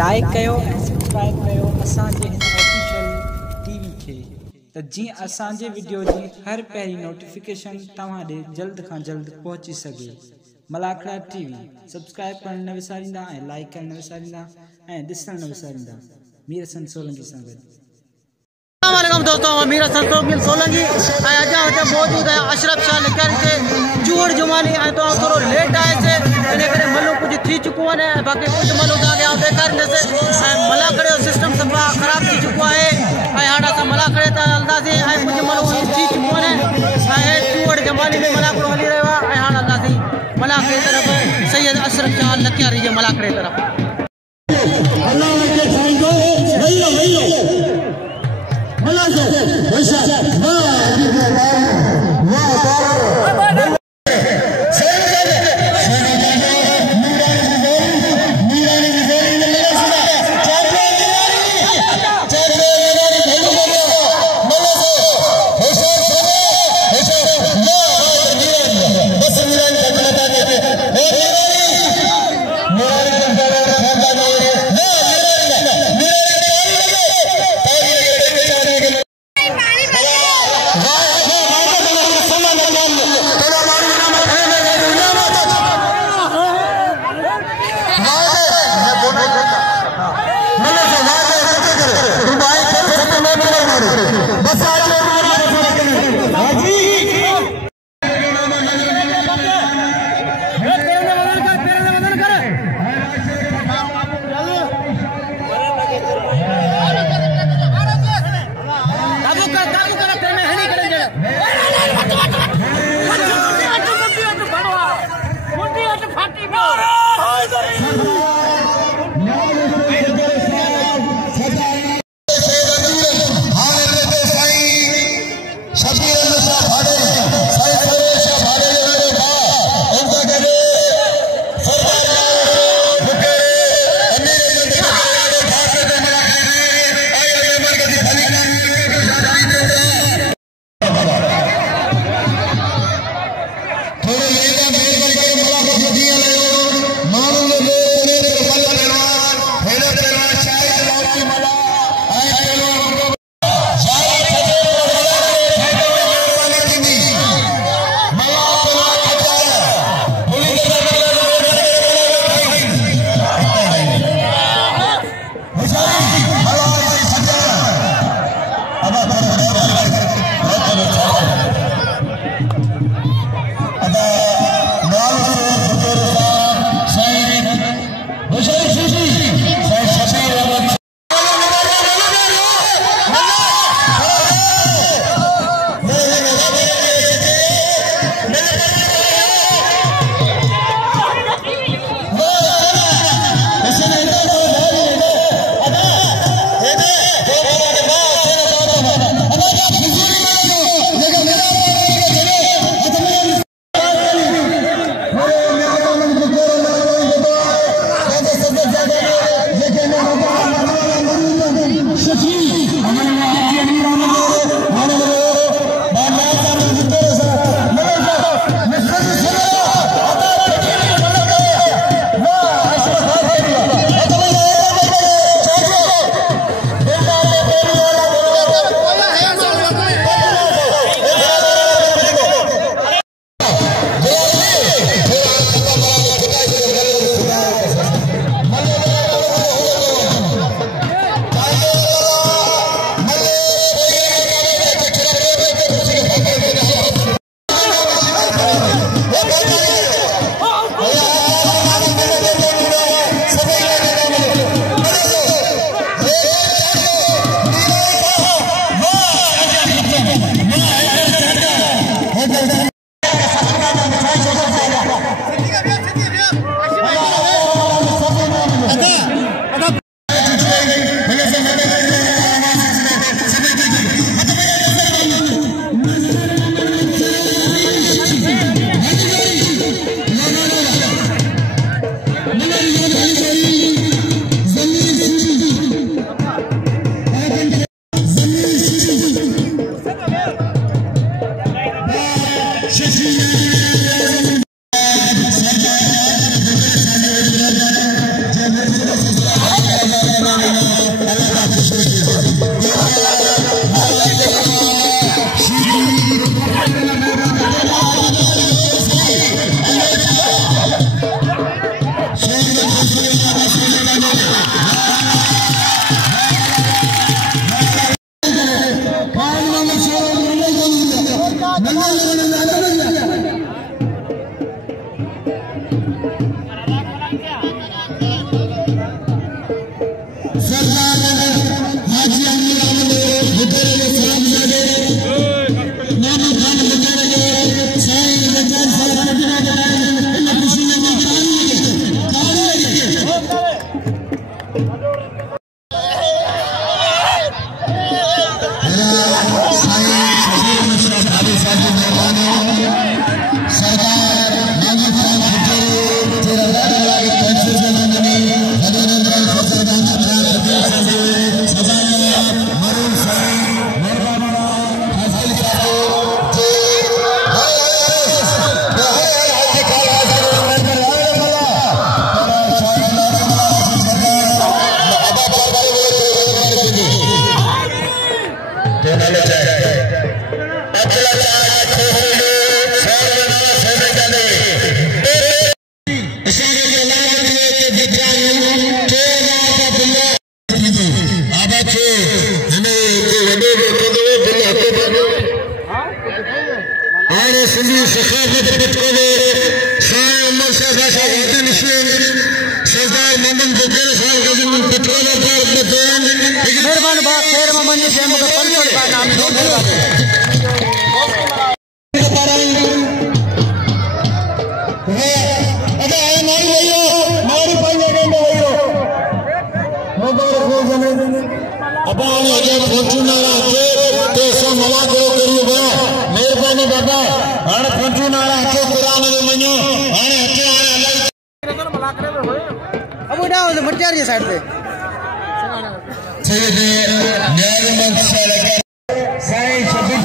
Like कयो ऐं subscribe कयो असांजे हिन ऑफिशियल टीवी खे त जीअं असांजे वीडियो जी हर पहिरीं नोटिफिकेशन तव्हां ॾे जल्द खां जल्द पहुची सघे। मलाखड़ा टीवी सब्सक्राइब करण न विसारींदा ऐं लाइक करण न विसारींदा ऐं ॾिसण न विसारींदा। मीर हसन सोलंकी सां गॾु। अस्सलाम दोस्तों, मीर हसन सोलंकी मौजूद है अशरफ शाह लिखियल से चूड़ जुमानी तो थोड़ा लेट आए से इन मलू कुछ थी चुको है बाकी कुछ मलू बेकार मलाखड़े सिस्टम सफ़ा खराब थी चुको है हाँ अस मलाखड़े हलंदासीं कुछ मलू थी चुको है चूड़ जुमानी में मलाखड़ो हली रो है हाँ हलंदासीं मलाखड़े तरफ सैयद अशरफ शाह लखियारी के मलाखड़े तरफ। मेहरबानी बा खैर में मंजे जे मके 500 रुपया नाम दो मेहरबानी बाबा हाणे फॉर्च्यूनर हथो कुरान में मनो हाणे हथे अब उड़ा हो मटियार जी साइड पे सीधे न्याय मंच से लेकर साईं शफीक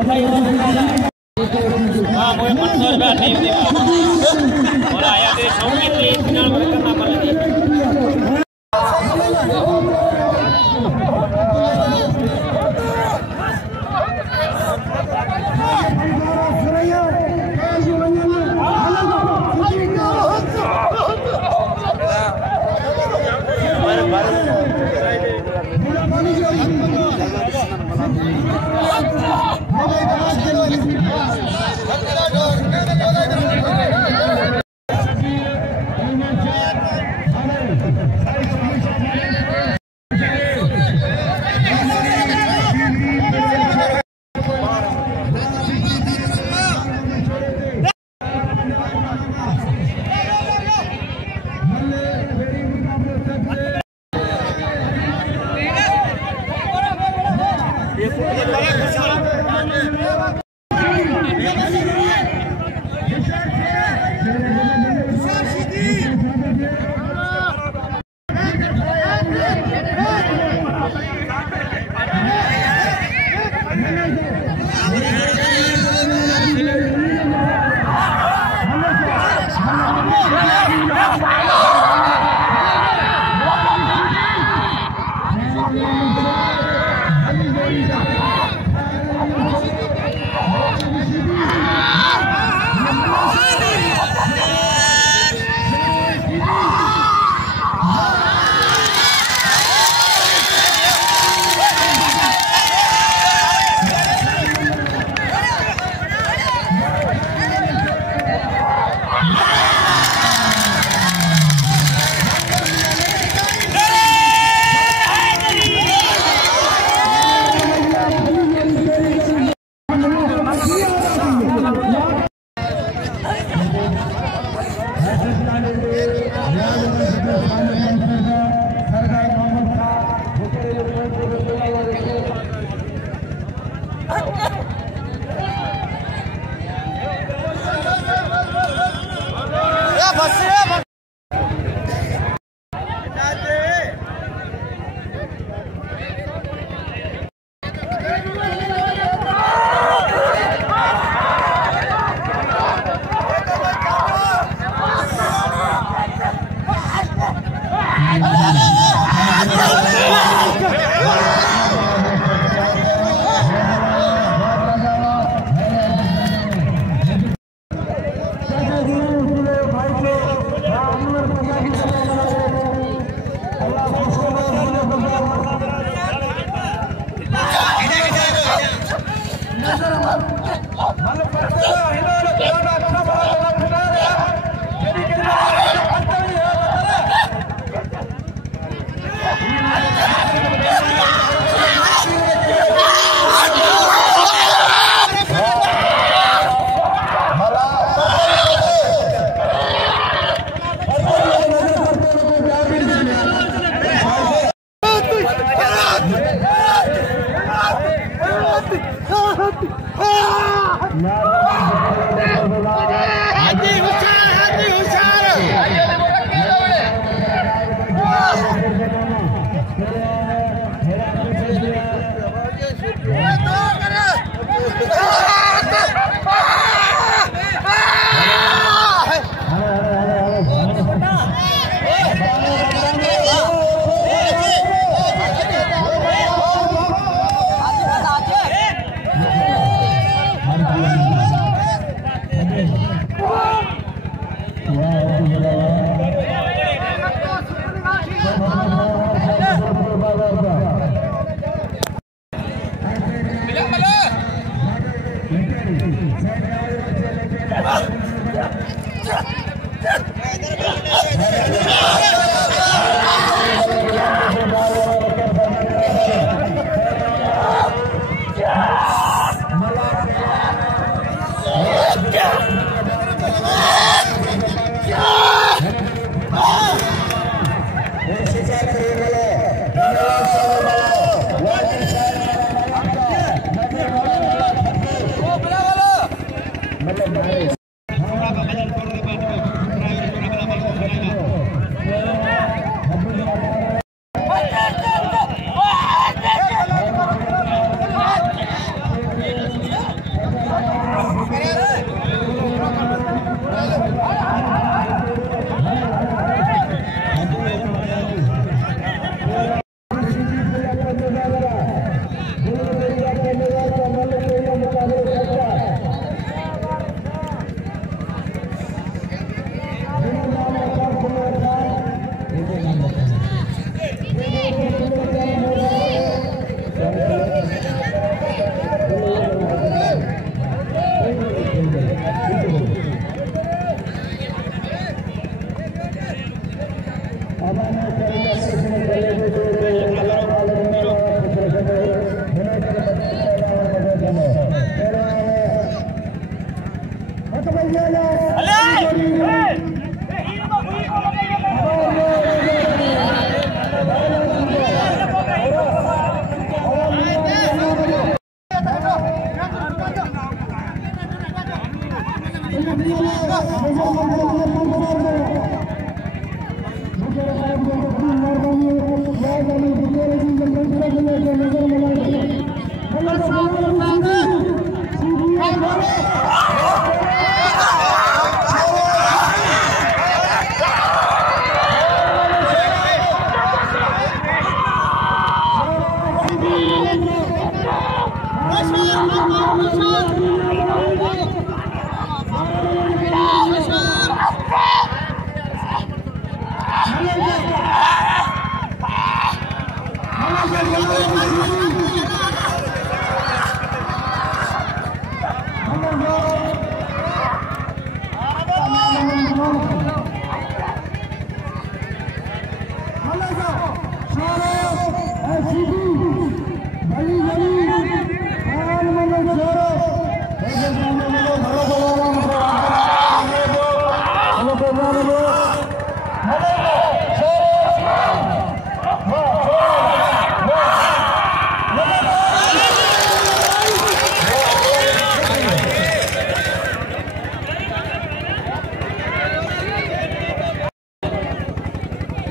हाँ मुझे 500 रुपया नहीं देगा और आया तो शौकीन के लिए इतना करना पड़ेगा।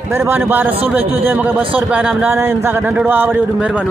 मेहरबानी बार रसूल भाई क्यों जे मूंखे 200 रुपया इनाम ॾाना हिन सां गॾु नंढड़ो आहे वरी महिरबानी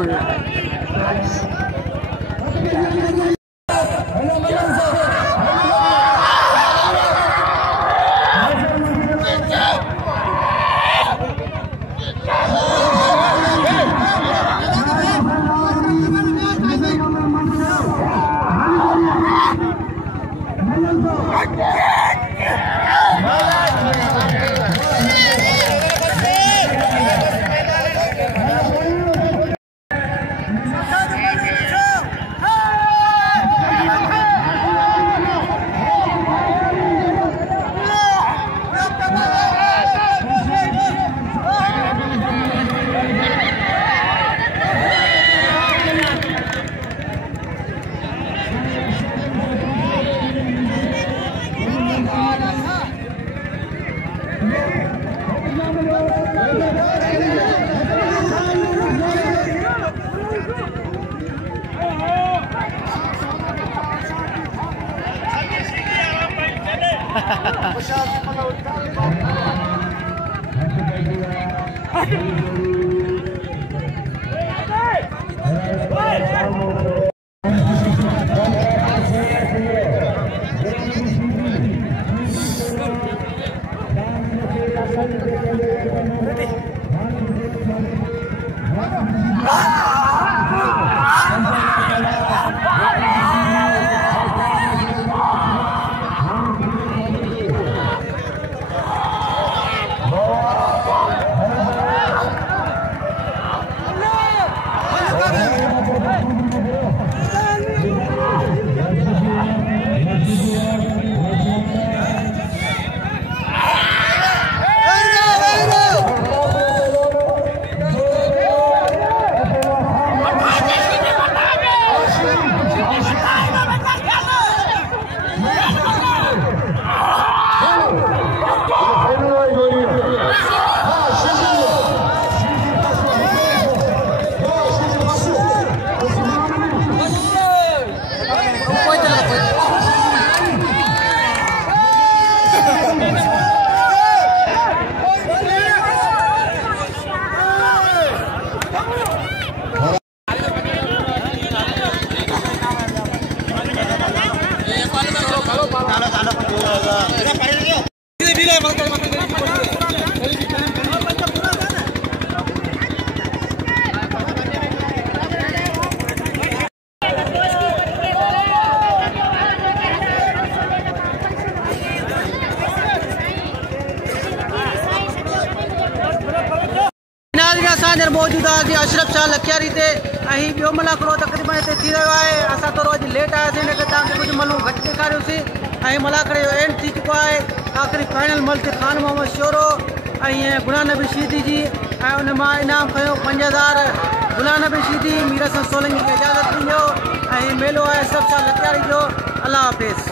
मौजूद आहे अशरफ शाह लखियारी से ॿियो मलाकड़ो तक़रीबन हिते थी रहियो आहे। असां थोरो अॼु लेट आयासीं हिन करे तव्हांखे कुझु मलूं घटि ॾेखारियोसीं ऐं मलाकड़े जो एंड थी चुको आहे। आख़िरी फाइनल मल ते खान मोहम्मद शोरो ऐं गुलाम नबी शीदी जी ऐं उन मां इनाम खयो 5000 गुलाम नबी शीदी मीर हसन सोलंकी खे इजाज़त ॾिजो ऐं मेलो आहे अशरफ शाह लखियारी जो। अल्लाह हाफ़िज़।